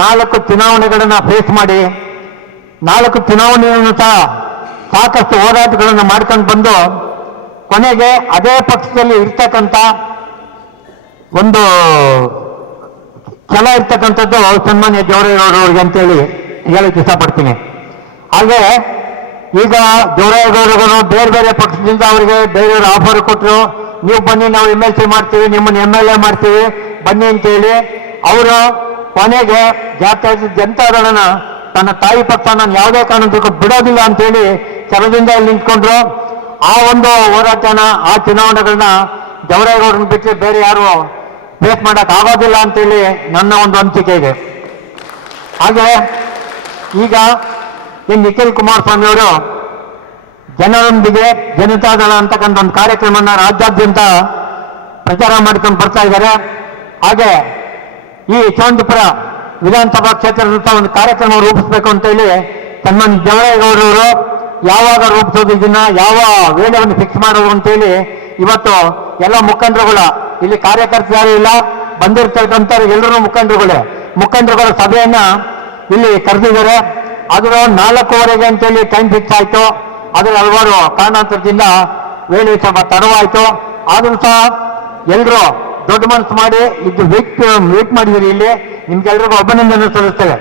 4 ಚುನಾವಣೆಗಳನ್ನು ಫೇಸ್ ಮಾಡಿ 4 ಚುನಾವಣೆಯನ್ನು ಸಹ ಸಾಕಷ್ಟು ಹೋರಾಟಗಳನ್ನು ಮಾಡ್ಕೊಂಡು ಬಂದು ಕೊನೆಗೆ ಅದೇ ಪಕ್ಷದಲ್ಲಿ ಇರ್ತಕ್ಕಂಥ ಒಂದು ಛಲ ಇರ್ತಕ್ಕಂಥದ್ದು ಸನ್ಮಾನ್ಯ ದೇವರಾಜೇಗೌಡರವ್ರಿಗೆ ಅಂತೇಳಿ ಹೇಳಕ್ಕೆ ಇಷ್ಟಪಡ್ತೀನಿ. ಹಾಗೆ ಈಗ ದೇವರಾಜೇಗೌಡರು ಬೇರೆ ಬೇರೆ ಪಕ್ಷದಿಂದ ಅವರಿಗೆ ಬೇರೆಯವರು ಆಫರ್ ಕೊಟ್ಟರು, ನೀವು ಬನ್ನಿ ನಾವು MLC ಮಾಡ್ತೀವಿ, ನಿಮ್ಮನ್ನು MLA ಮಾಡ್ತೀವಿ ಬನ್ನಿ ಅಂತೇಳಿ ಅವರು ಕೊನೆಗೆ ಜನತಾದಳನ ತನ್ನ ತಾಯಿ ಪಕ್ಷ ನಾನು ಯಾವುದೇ ಕಾರಣಕ್ಕೂ ಬಿಡೋದಿಲ್ಲ ಅಂತೇಳಿ ಛಲದಿಂದ ಇಲ್ಲಿ ನಿಂತ್ಕೊಂಡ್ರು. ಆ ಒಂದು ಹೋರಾಟನ ಆ ಚುನಾವಣೆಗಳನ್ನ ದೇವರಾಜೇಗೌಡರನ್ನ ಬಿಟ್ಟರೆ ಬೇರೆ ಯಾರು ಫೇಸ್ ಮಾಡಕ್ ಆಗೋದಿಲ್ಲ ಅಂತೇಳಿ ನನ್ನ ಒಂದು ಅನಿಸಿಕೆ ಇದೆ. ಹಾಗೆ ಈಗ ಈ ನಿಖಿಲ್ ಕುಮಾರಸ್ವಾಮಿ ಅವರು ಜನರೊಂದಿಗೆ ಜನತಾದಳ ಅಂತಕ್ಕಂಥ ಒಂದು ಕಾರ್ಯಕ್ರಮನ ರಾಜ್ಯಾದ್ಯಂತ ಪ್ರಚಾರ ಮಾಡ್ಕೊಂಡು ಬರ್ತಾ ಇದ್ದಾರೆ. ಹಾಗೆ ಈ ಯಶವಂತಪುರ ವಿಧಾನಸಭಾ ಕ್ಷೇತ್ರದ ಒಂದು ಕಾರ್ಯಕ್ರಮ ರೂಪಿಸಬೇಕು ಅಂತೇಳಿ ಸನ್ಮಾನ್ಯ ದೇವರಾಜೇಗೌಡರವರು ಯಾವಾಗ ರೂಪಿಸೋದು, ಇದನ್ನ ಯಾವ ವೇಳೆಯನ್ನು ಫಿಕ್ಸ್ ಮಾಡೋದು ಅಂತೇಳಿ ಇವತ್ತು ಎಲ್ಲ ಮುಖಂಡರುಗಳ ಇಲ್ಲಿ ಕಾರ್ಯಕರ್ತರು ಯಾರು ಇಲ್ಲ, ಬಂದಿರ್ತಕ್ಕಂಥ ಎಲ್ಲರೂ ಮುಖಂಡರುಗಳ ಸಭೆಯನ್ನ ಇಲ್ಲಿ ಕರೆದಿದ್ದಾರೆ. ಅದರ 4:15 ಅಂತೇಳಿ ಟೈಮ್ ಫಿಕ್ಸ್ ಆಯಿತು. ಅದರ ಹಲವಾರು ಕಾರಣಾಂತರದಿಂದ ವೇಳೆ ಸ್ವಲ್ಪ ತಡವಾಯಿತು. ಆದರೂ ಸಹ ಎಲ್ಲರೂ ದೊಡ್ಡ ಮನಸ್ಸು ಮಾಡಿ ಇದು ವೇಟ್ ಮಾಡಿದಿರಿ. ಇಲ್ಲಿ ನಿಮ್ಗೆಲ್ರಿಗೂ ಅಭಿನಂದನೆ ಸಲ್ಲಿಸ್ತೇವೆ.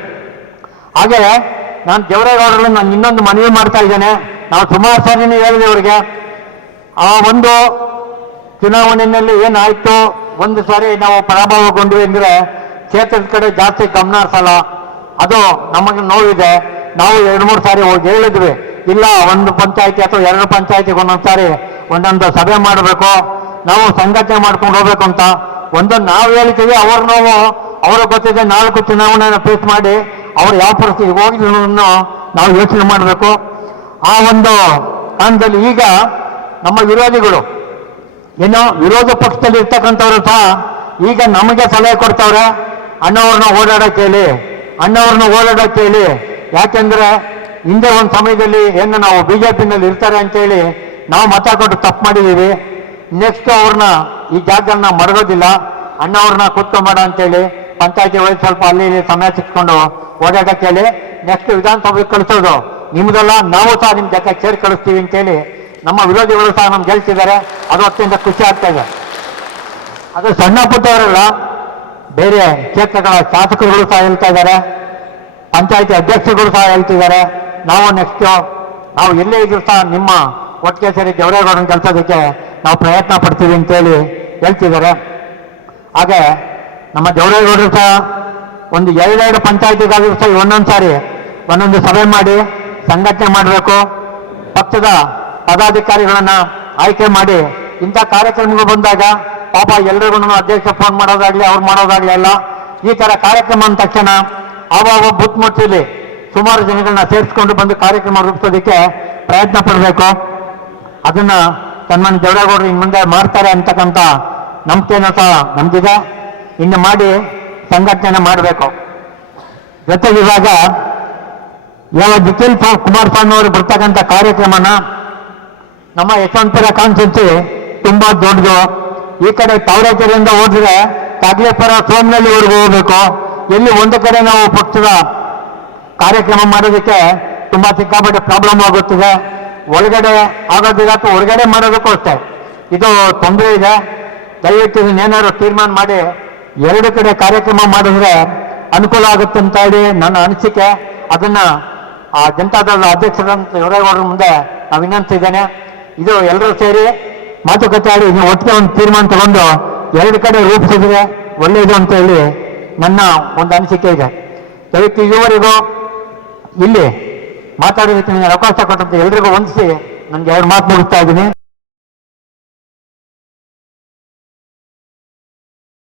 ಹಾಗೆ ನಾನು ದೇವರಾಜೇಗೌಡರಲ್ಲಿ ನಾನು ಇನ್ನೊಂದು ಮನವಿ ಮಾಡ್ತಾ ಇದ್ದೇನೆ. ನಾವು ಸುಮಾರು ಸಾರಿನೇ ಹೇಳಿದೆ ಅವರಿಗೆ, ಆ ಒಂದು ಚುನಾವಣೆಯಲ್ಲಿ ಏನಾಯ್ತು, ಒಂದು ಸಾರಿ ನಾವು ಪರಾಭವಗೊಂಡ್ವಿ ಅಂದರೆ ಕ್ಷೇತ್ರದ ಕಡೆ ಜಾಸ್ತಿ ಗಮನ ಹರಿಸಲ್ಲ, ಅದು ನಮಗೆ ನೋವಿದೆ. ನಾವು 2-3 ಸಾರಿ ಹೋಗಿ ಹೇಳಿದ್ವಿ, ಇಲ್ಲ ಒಂದು ಪಂಚಾಯತಿ ಅಥವಾ 2 ಪಂಚಾಯತಿಗೆ ಒಂದೊಂದು ಸಾರಿ ಒಂದೊಂದು ಸಭೆ ಮಾಡಬೇಕು, ನಾವು ಸಂಘಟನೆ ಮಾಡ್ಕೊಂಡು ಹೋಗ್ಬೇಕು ಅಂತ ನಾವು ಹೇಳ್ತೀವಿ. ಅವ್ರಿಗೆ ಗೊತ್ತಿದೆ 4 ಚುನಾವಣೆಯನ್ನು ಫೇಸ್ ಮಾಡಿ ಅವ್ರು ಯಾವ ಪರಿಸ್ಥಿತಿಗೆ ಹೋಗಿದ್ದನ್ನು ನಾವು ಯೋಚನೆ ಮಾಡಬೇಕು. ಆ ಒಂದು ಕಾರಣದಲ್ಲಿ ಈಗ ನಮ್ಮ ವಿರೋಧಿಗಳು ವಿರೋಧ ಪಕ್ಷದಲ್ಲಿ ಇರ್ತಕ್ಕಂಥವ್ರು ಸಹ ಈಗ ನಮಗೆ ಸಲಹೆ ಕೊಡ್ತಾವ್ರೆ, ಅಣ್ಣವ್ರನ್ನ ಓಡಾಡಕ್ಕೆ ಹೇಳಿ. ಯಾಕೆಂದ್ರೆ ಹಿಂದೆ ಒಂದು ಸಮಯದಲ್ಲಿ ಏನು ನಾವು BJPನಲ್ಲಿ ಇರ್ತಾರೆ ಅಂತೇಳಿ ನಾವು ಮತ ಕೊಟ್ಟು ತಪ್ಪು ಮಾಡಿದ್ದೀವಿ. ನೆಕ್ಸ್ಟ್ ಅವ್ರನ್ನ ಈ ಜಾಗಗಳನ್ನ ಮಡಗೋದಿಲ್ಲ, ಅಣ್ಣವ್ರನ್ನ ಕೂತ್ಕೊಂಬೇಡ ಅಂತೇಳಿ ಪಂಚಾಯತಿ ಒಳಗೆ ಸ್ವಲ್ಪ ಅಲ್ಲಿ ಸಮಯ ಸಿಕ್ಕೊಂಡು ಓಡಾಡಕ್ಕೆ ಹೇಳಿ. ನೆಕ್ಸ್ಟ್ ವಿಧಾನಸಭೆಗೆ ಕಳಿಸೋದು ನಿಮ್ದೆಲ್ಲ, ನಾವು ಸಹ ನಿಮ್ಮ ಜೊತೆ ಸೇರಿ ಕಳಿಸ್ತೀವಿ ಅಂತೇಳಿ ನಮ್ಮ ವಿರೋಧಿಗಳು ಸಹ ನಮ್ಗೆ ಗೆಲ್ತಿದ್ದಾರೆ. ಅದು ಹೊತ್ತಿಂದ ಖುಷಿ ಆಗ್ತಾ ಇದೆ. ಅದು ಸಣ್ಣ ಪುಟ್ಟವರೆಲ್ಲ ಬೇರೆ ಕ್ಷೇತ್ರಗಳ ಶಾಸಕರುಗಳು ಸಹ ಹೇಳ್ತಾ ಇದ್ದಾರೆ, ಪಂಚಾಯತಿ ಅಧ್ಯಕ್ಷರುಗಳು ಸಹ ಹೇಳ್ತಿದ್ದಾರೆ, ನಾವು ಎಲ್ಲೇ ಇದ್ರು ಸಹ ನಿಮ್ಮ ಒಟ್ಟಿಗೆ ಸೇರಿ ದೇವರಾಜೇಗೌಡರನ್ನ ಕೆಲಸೋದಕ್ಕೆ ನಾವು ಪ್ರಯತ್ನ ಪಡ್ತೀವಿ ಅಂತೇಳಿ ಹೇಳ್ತಿದ್ದಾರೆ. ಹಾಗೆ ನಮ್ಮ ದೇವರಾಜೇಗೌಡರು ಸಹ ಒಂದು 2 ಪಂಚಾಯತಿಗಾದರೂ ಸಹ ಒಂದೊಂದು ಸಾರಿ ಒಂದೊಂದು ಸಭೆ ಮಾಡಿ ಸಂಘಟನೆ ಮಾಡಬೇಕು, ಪಕ್ಷದ ಪದಾಧಿಕಾರಿಗಳನ್ನ ಆಯ್ಕೆ ಮಾಡಿ ಇಂಥ ಕಾರ್ಯಕ್ರಮಗಳು ಬಂದಾಗ ಪಾಪ ಎಲ್ರಿಗೂ ಅಧ್ಯಕ್ಷ ಫೋನ್ ಮಾಡೋದಾಗ್ಲಿ ಅವ್ರು ಮಾಡೋದಾಗ್ಲಿ ಅಲ್ಲ. ಈ ಥರ ಕಾರ್ಯಕ್ರಮ ಅಂದ ತಕ್ಷಣ ಆವಾಗ ಬೂತ್ ಮಟ್ಟದಲ್ಲಿ ಸುಮಾರು ಜನಗಳನ್ನ ಸೇರಿಸ್ಕೊಂಡು ಬಂದು ಕಾರ್ಯಕ್ರಮ ರೂಪಿಸೋದಕ್ಕೆ ಪ್ರಯತ್ನ ಪಡಬೇಕು. ಅದನ್ನ ಸನ್ಮಾನ್ಯ ದೇವರಾಜೇಗೌಡರು ಇನ್ನು ಮುಂದೆ ಮಾಡ್ತಾರೆ ಅಂತಕ್ಕಂಥ ನಂಬಿಕೆನೂ ಸಹ ನಮ್ಗಿದೆ. ಇನ್ನು ಮಾಡಿ ಸಂಘಟನೆ ಮಾಡಬೇಕು. ಜೊತೆಗೆ ಇವಾಗ ಯಾವ ನಿಖಿಲ್ ಕುಮಾರಸ್ವಾಮಿ ಅವರು ಬರ್ತಕ್ಕಂಥ ಕಾರ್ಯಕ್ರಮನ ನಮ್ಮ ಯಶವಂತಪುರ ಕಾನ್ಸ್ಟಿಟ್ಯೂನ್ಸಿ ತುಂಬಾ ದೊಡ್ಡದು. ಈ ಕಡೆ ತಾವರೆಕೆರೆಯಿಂದ ಹೋದ್ರೆ ಕಾಗ್ಲೇಪುರ ಸೋಮನಹಳ್ಳಿವರೆಗೂ ಹೋಗ್ಬೇಕು. ಎಲ್ಲಿ ಒಂದು ಕಡೆ ನಾವು ಪಕ್ಷದ ಕಾರ್ಯಕ್ರಮ ಮಾಡೋದಕ್ಕೆ ತುಂಬಾ ಸಿಕ್ಕಾಪಟ್ಟೆ ಪ್ರಾಬ್ಲಮ್ ಆಗುತ್ತದೆ. ಒಳಗಡೆ ಆಗೋದಿಲ್ಲ ಅಥವಾ ಹೊರಗಡೆ ಮಾಡೋದಕ್ಕೂ ಅಷ್ಟೇ ಇದು ತೊಂದರೆ ಇದೆ. ದಯವಿಟ್ಟು ಇದನ್ನೇನಾದ್ರು ತೀರ್ಮಾನ ಮಾಡಿ 2 ಕಡೆ ಕಾರ್ಯಕ್ರಮ ಮಾಡಿದ್ರೆ ಅನುಕೂಲ ಆಗುತ್ತೆ ಅಂತ ಹೇಳಿ ನನ್ನ ಅನಿಸಿಕೆ. ಅದನ್ನ ಆ ಜನತಾದಳದ ಅಧ್ಯಕ್ಷರಂತ ದೇವರಾಜೇಗೌಡರ ಮುಂದೆ ನಾವು ವಿನಂತಿದ್ದೇನೆ. ಇದು ಎಲ್ಲರೂ ಸೇರಿ ಮಾತುಕತೆ ಆಡಿ ಒಟ್ಟಿಗೆ ಒಂದು ತೀರ್ಮಾನ ತಗೊಂಡು 2 ಕಡೆ ರೂಪಿಸಿದ್ರೆ ಒಳ್ಳೆಯದು ಅಂತ ಹೇಳಿ ನನ್ನ ಒಂದು ಅನಿಸಿಕೆ ಇದೆ. ದಯವಿಟ್ಟು ಇದುವರೆಗೂ ಇಲ್ಲಿ ಮಾತಾಡೋದಕ್ಕೆ ನನಗೆ ಅವಕಾಶ ಕೊಟ್ಟಂತೆ ಎಲ್ರಿಗೂ ವಂದಿಸಿ ನನಗೆ 2 ಮಾತು ಮುಗಿಸ್ತಾ ಇದ್ದೀನಿ.